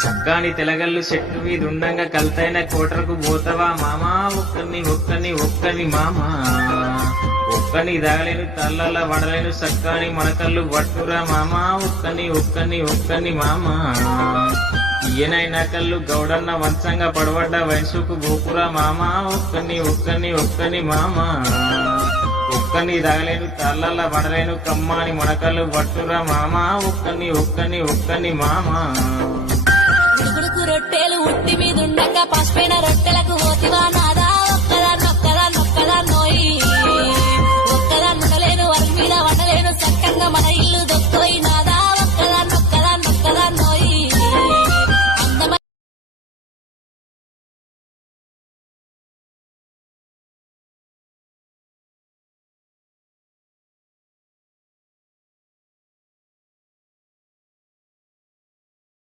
చక్కాని తెలగల్లు చెట్టు మీద ఉండంగా కల్తైన కోటరకు పోతావా మామా ఒక్కని మామా ఒక్కని దాగలేను తల్లల వడలేను సక్కాని మనకల్లు పట్టురా మామా ఒక్కని మామా ఈయనైనా కళ్ళు గౌడన్న వంచంగా పడబడ్డ వయసుకు గోపురా మామా ఒక్కని మామా ఒక్కని దాగలేను తల్లల వడలేను కమ్మాని మనకల్లు పట్టురా మామా ఒక్కని మామా ఉడుకుడుకు రొట్టెలు ఉట్టి మీద ఉండక పసిపోయిన రొట్టెల